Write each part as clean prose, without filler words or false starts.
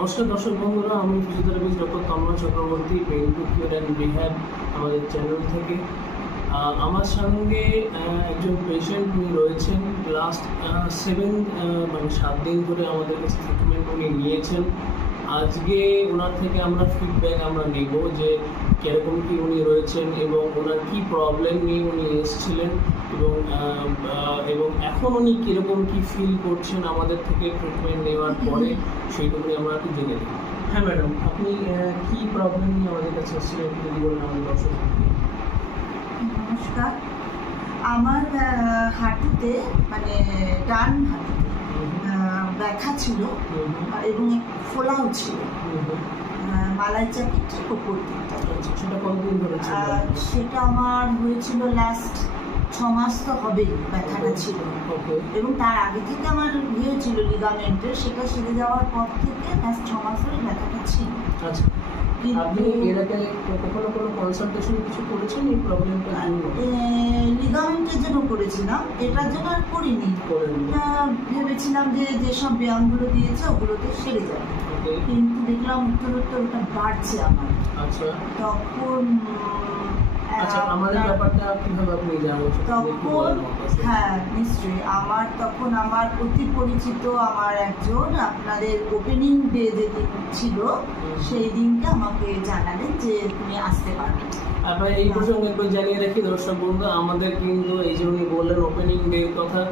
নমস্কার দর্শক বন্ধুরা, আমি physiotherapist doctor Tanmoy Chakraborty, pain to cure and rehab আমাদের চ্যানেল থেকে। আমার সঙ্গে একজন পেশেন্ট উনি রয়েছেন। লাস্ট 7 দিন ধরে আমাদের কাছে ট্রিটমেন্ট উনি নিয়েছেন। আজকে ওনার থেকে আমরা ফিডব্যাক নেব যে কীরকম কী উনি রয়েছেন এবং ওনার কী প্রবলেম নিয়ে উনি এসেছিলেন এবং এখন উনি কীরকম কী ফিল করছেন আমাদের থেকে ট্রিটমেন্ট নেওয়ার পরে, সেইটুকুনি আমরা একটু জেনে নিই। হ্যাঁ ম্যাডাম, আপনি কী প্রবলেম নিয়ে আমাদের কাছে এসেছিলেন একটু যদি বলেন আমাদের দর্শক। নমস্কার। আমার হাঁটুতে মানে ডান হাঁটুতে ব্যথা ছিল এবং ফোলাও ছিল মালাই চাপির ঠিক উপর দিকটা। সেটা কতদিন ধরে ছিল? সেটা আমার হয়েছিল লাস্ট 6 মাস তো হবেই ব্যথাটা ছিল। এবং তার আগে থেকে আমার ছিল লিগামেন্টের, সেটা সেরে যাওয়ার পর থেকে লাস্ট 6 মাস ধরে ব্যথাটা ছিল। আচ্ছা, আপনি এর আগে কখনো কোনো কনসালটেশন কিছু করেছেন এই প্রবলেমটা? লিগামেন্টের জন্য করেছিলাম, এটার জন্য আর করিনি। ভেবেছিলাম যে যেসব ব্যায়ামগুলো দিয়েছে ওগুলোতে সেরে যাবে, কিন্তু দেখলাম উত্তরোত্তর ওটা বাড়ছে আমার। আচ্ছা, তখন আমাদের ব্যাপারটা কিভাবে আপনি জানেন? তখন হ্যাঁ নিশ্চয়ই, তখন আমার অতি পরিচিত আমার একজন আপনাদের ওপেনিং ডে যেদিন ছিল সেই দিনকে আমাকে জানালেন যে তুমি আসতে পারবে। আপনার এই প্রসঙ্গে একটু জানিয়ে রাখি দর্শক বন্ধু, আমাদের কিন্তু এই যে উনি বললেন ওপেনিং ডে কথা,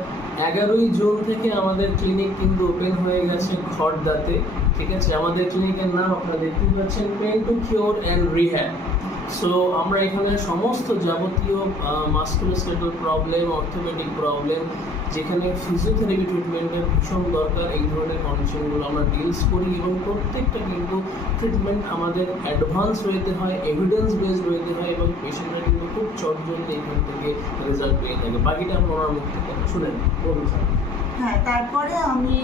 11ই জুন থেকে আমাদের ক্লিনিক কিন্তু ওপেন হয়ে গেছে খড়দাতে। ঠিক আছে, আমাদের ক্লিনিকের নাম আপনারা দেখতেই পাচ্ছেন, pain to cure and rehab. So আমরা এখানে সমস্ত যাবতীয় মাস্কুলোস্কেলেটাল প্রবলেম, অর্থোপেডিক প্রবলেম, যেখানে ফিজিওথেরাপি ট্রিটমেন্টের ভীষণ দরকার, এই ধরনের কন্ডিশনগুলো আমরা ডিলস করি এবং প্রত্যেকটা কিন্তু ট্রিটমেন্ট আমাদের অ্যাডভান্স হইতে হয়, এভিডেন্স বেসড হইতে হয় এবং পেশেন্টরা কিন্তু খুব চটজলদি এখান থেকে রেজাল্ট পেয়ে থাকে। বাকিটা আমরা ওনার মুখ থেকে শুনেন, বলুন স্যার। হ্যাঁ, তারপরে আমি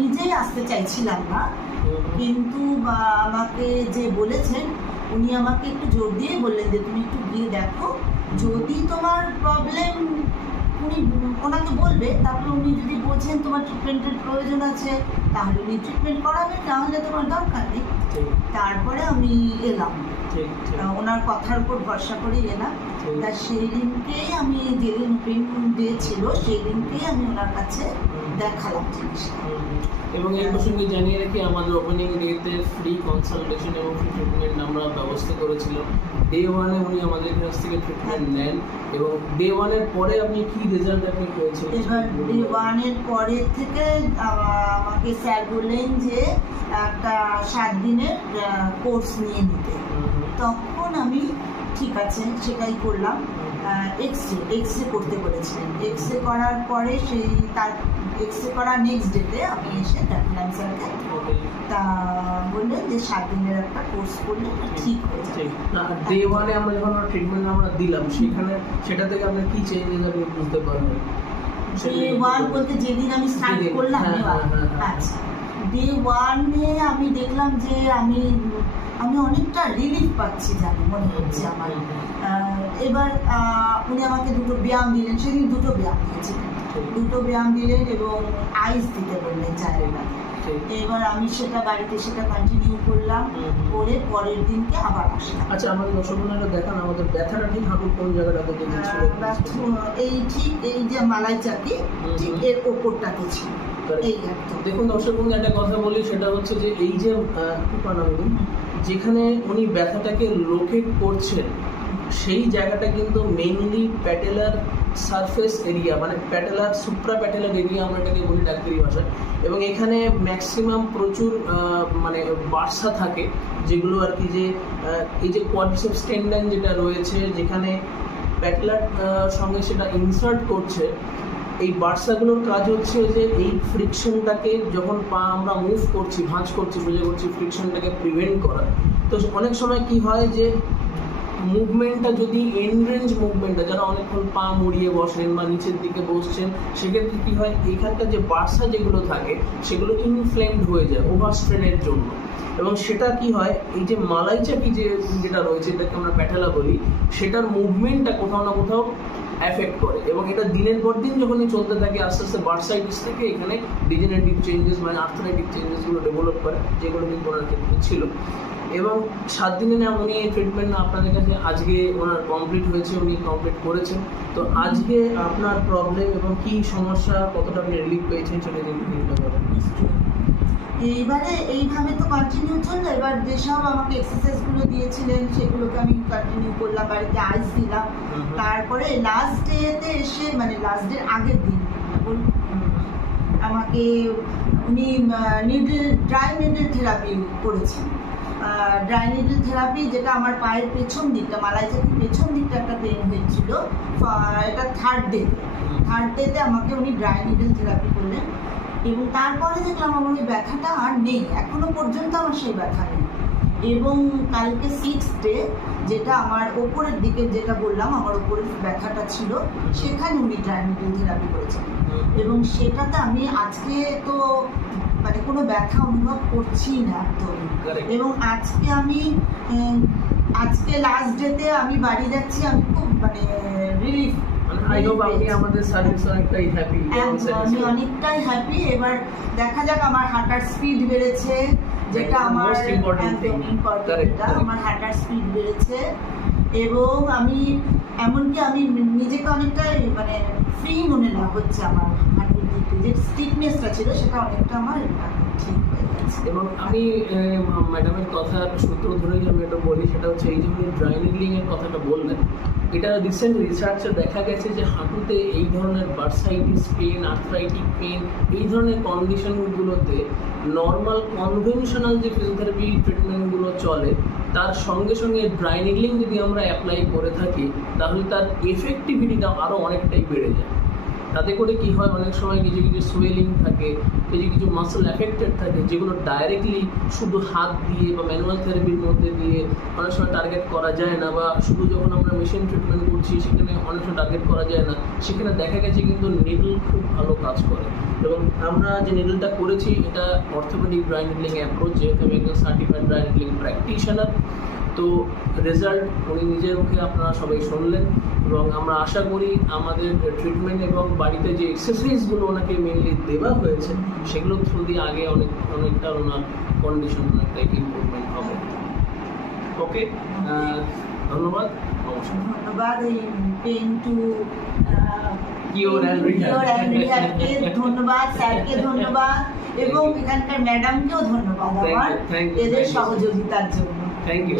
নিজেই আসতে চাইছিলাম না, কিন্তু আমাকে যে বলেছেন উনি আমাকে একটু জোর দিয়ে বললেন যে তুমি একটু গিয়ে দেখো, যদি তোমার প্রবলেম উনি ওনাকে বলবে, তারপরে উনি যদি বোঝেন তোমার ট্রিটমেন্টের প্রয়োজন আছে তাহলে উনি ট্রিটমেন্ট করাবেন, নাহলে তোমার দরকার নেই। তারপরে আমি এলাম, ওনার কথার উপর ভরসা করে এলাম। তা সেই দিনকেই আমি, যেদিন ওপেনিং ডে ছিল সেই দিনকেই আমি ওনার কাছে দেখালাম জিনিসটা। এবং এই প্রসঙ্গে জানিয়ে রাখি, আমাদের ওপেনিং ডেতে ফ্রি কনসালটেশন এবং ফ্রি ট্রিটমেন্ট আমরা ব্যবস্থা করেছিলাম। ডে 1-এ উনি আমাদের কাছ থেকে ট্রিটমেন্ট নেন এবং ডে 1-এর পরে আপনি কী রেজাল্ট আপনি পেয়েছেন? এবার ডে 1-এর পরের থেকে আমাকে স্যার বললেন যে একটা 7 দিনের কোর্স নিয়ে নিতে। তখন আমি ঠিক আছে সেটাই করলাম। এক্সরে করতে বলেছিলেন। এক্সরে করার পরে তার এক্সরে করার নেক্সট ডেতে আমি এসে দেখালাম স্যারকে। তা বললেন যে 7 দিনের একটা কোর্স করলে ঠিক হয়ে যাবে। ডে 1-এ আমরা যখন ট্রিটমেন্ট দিলাম, সেটা থেকে আপনার কি চেঞ্জেস আপনি বুঝতে পারবেন? ডে 1 বলতে যেদিন আমি স্টার্ট করলাম, আচ্ছা, ডে 1-এ আমি দেখলাম যে আমি অনেকটা রিলিফ পাচ্ছি জানি মনে হচ্ছে আমার। এবার উনি আমাকে 2টো ব্যায়াম দিলেন, সেদিন 2টো ব্যায়াম দিয়েছিলেন, 2টো ব্যায়াম দিলেন এবং আইস দিতে বললেন চাইলেন। এবার আমি সেটা কন্টিনিউ করলাম, করে পরের দিনকে আবার আসলাম। আচ্ছা, আমাদের দর্শকরা দেখান আমাদের ব্যথাটা ঠিক হাঁটুর কোন জায়গাটাতে ছিল? এই যে মালাই চাপি ঠিক এর ওপরটাতে ছিল। দেখুন দর্শক বন্ধু, একটা কথা বলি, সেটা হচ্ছে যে এই যে যেখানে উনি ব্যথাটাকে লোকেট করছেন সেই জায়গাটা কিন্তু মেইনলি প্যাটেলার সারফেস এরিয়া, মানে প্যাটেলার সুপ্রা প্যাটেলার এরিয়া আমরা এটাকে বলি ডাক্তারি ভাষায়। এবং এখানে ম্যাক্সিমাম প্রচুর মানে বার্সা থাকে, যেগুলো আর কি যে এই যে কোয়াড্রিসেপস টেন্ডন যেটা রয়েছে, যেখানে প্যাটেলার সঙ্গে সেটা ইনসার্ট করছে, এই বার্সাগুলোর কাজ হচ্ছে যে এই ফ্রিকশনটাকে যখন পা আমরা মুভ করছি, ভাঁজ করছি, সোজা করছি, ফ্রিকশনটাকে প্রিভেন্ট করা। তো অনেক সময় কি হয় যে মুভমেন্টটা যদি এন্ড রেঞ্জ মুভমেন্টটা, যারা অনেকক্ষণ পা মুড়িয়ে বসেন বা নিচের দিকে বসছেন, সেক্ষেত্রে কি হয় এখানকার যে বার্সা যেগুলো থাকে সেগুলো ইনফ্লেমড হয়ে যায় ওভার স্ট্রেনের জন্য, এবং সেটা কি হয় এই যে মালাই চাপি যেটা রয়েছে, এটাকে আমরা প্যাটেলা বলি, সেটার মুভমেন্টটা কোথাও না কোথাও এফেক্ট করে, এবং এটা দিনের পর দিন যখনই চলতে থাকে আস্তে আস্তে বার্সাইটিস থেকে এখানে ডিজেনারেটিভ চেঞ্জেস মানে আর্থ্রাইটিক চেঞ্জেসগুলো ডেভেলপ করে, যেগুলো কিন্তু ওনার ক্ষেত্রে ছিল। এবং 7 দিনে না উনি ট্রিটমেন্ট আপনাদের কাছে আজকে ওনার কমপ্লিট হয়েছে, উনি কমপ্লিট করেছেন। তো আজকে আপনার প্রবলেম এবং কি সমস্যা, কতটা আপনি রিলিফ পেয়েছেন সেটা যদি চিন্তা করেন। এইবারে এইভাবে তো কন্টিনিউ চললো। এবার যেসব আমাকে এক্সারসাইজগুলো দিয়েছিলেন সেগুলোকে আমি কন্টিনিউ করলাম, বাড়িতে আইস দিলাম। তারপরে লাস্ট ডেতে এসে মানে লাস্ট ডের আগের দিন আমাকে উনি ড্রাই নিডল থেরাপি করেছেন। ড্রাই নিডল থেরাপি যেটা আমার পায়ের পেছন দিকটা, মালাই চাপির পেছন দিকটা একটা পেন হয়েছিল, এটা থার্ড ডেতে আমাকে উনি ড্রাই নিডল থেরাপি করলেন। এবং তারপরে দেখলাম আমার ওই ব্যথাটা আর নেই, এখনো পর্যন্ত আমার সেই ব্যথা নেই। এবং কালকে 6th ডে, যেটা আমার ওপরের দিকে যেটা বললাম আমার ওপরের ব্যথাটা ছিল, সেখানে উনি ড্রাই নিডল থেরাপি করেছেন। এবং সেটাতে আমি আজকে তো মানে কোনো ব্যথা অনুভব করছি না একদম। এবং আজকে লাস্ট ডেতে আমি বাড়ি যাচ্ছি, আমি খুব মানে রিলিফ। আই হোপ আপনি আমাদের সার্ভিস অনেকটাই হ্যাপি। আমি অনেকটাই হ্যাপি। এবার দেখা যাক, আমার হাঁটার স্পিড বেড়েছে, যেটা আমার একদম ইম্পর্টেন্ট, আমার হাঁটার স্পিড বেড়েছে। এবং আমি এমনকি আমি নিজেকে অনেকটাই মানে ফ্রি মনে না হচ্ছে, আমার হাঁটুর দিকে যে স্টিফনেসটা ছিল সেটা অনেকটা আমার ঠিক হয়ে গেছে। এবং আমি ম্যাডামের কথার সূত্র ধরেই আমি এটা বলি, সেটা হচ্ছে এই যে উনি ড্রাই নিডলিং এর কথাটা বললেন, এটা রিসেন্ট রিসার্চে দেখা গেছে যে হাঁটুতে এই ধরনের বার্সাইটিস পেন, আর্থ্রাইটিক পেন, এই ধরনের কন্ডিশনগুলোতে নর্মাল কনভেনশনাল যে ফিজিওথেরাপি ট্রিটমেন্টগুলো চলে তার সঙ্গে সঙ্গে ড্রাই নিডলিং যদি আমরা অ্যাপ্লাই করে থাকি তাহলে তার এফেক্টিভিটিটা আরও অনেকটাই বেড়ে যায়। তাতে করে কি হয়, অনেক সময় কিছু কিছু সোয়েলিং থাকে, কিছু মাসল অ্যাফেক্টেড থাকে, যেগুলো ডাইরেক্টলি শুধু হাত দিয়ে বা ম্যানুয়াল থেরাপির মধ্যে দিয়ে অনেক সময় টার্গেট করা যায় না, বা শুধু যখন আমরা মেশিন ট্রিটমেন্ট করছি সেখানে অনেক সময় টার্গেট করা যায় না। সেখানে দেখা গেছে কিন্তু নিডল খুব ভালো কাজ করে। এবং আমরা যে নিডলটা করেছি এটা অর্থোপেডিক ড্রাই নিডলিং অ্যাপ্রোচ, যেহেতু আমি একজন সার্টিফাইড ড্রাই নিডলিং প্র্যাকটিশনার। তো রেজাল্ট উনি নিজের মুখে আপনারা সবাই শুনলেন, এবং আমরা আশা করি আমাদের ট্রিটমেন্ট এবং বাড়িতে যে এক্সারসাইজগুলো ওনাকে মেনলি দেওয়া হয়েছে সেগুলো থ্রু দিয়ে আগে অনেকটা ওনার কন্ডিশন অনেকটা ইমপ্রুভমেন্ট হবে। ওকে, ধন্যবাদ। নমস্কার। ধন্যবাদ এই পেন টু কিওর অ্যান্ড রিহ্যাবকে ধন্যবাদ, স্যারকে ধন্যবাদ, এবং এখানকার ম্যাডামকেও ধন্যবাদ আমার এদের সহযোগিতার জন্য। Thank you.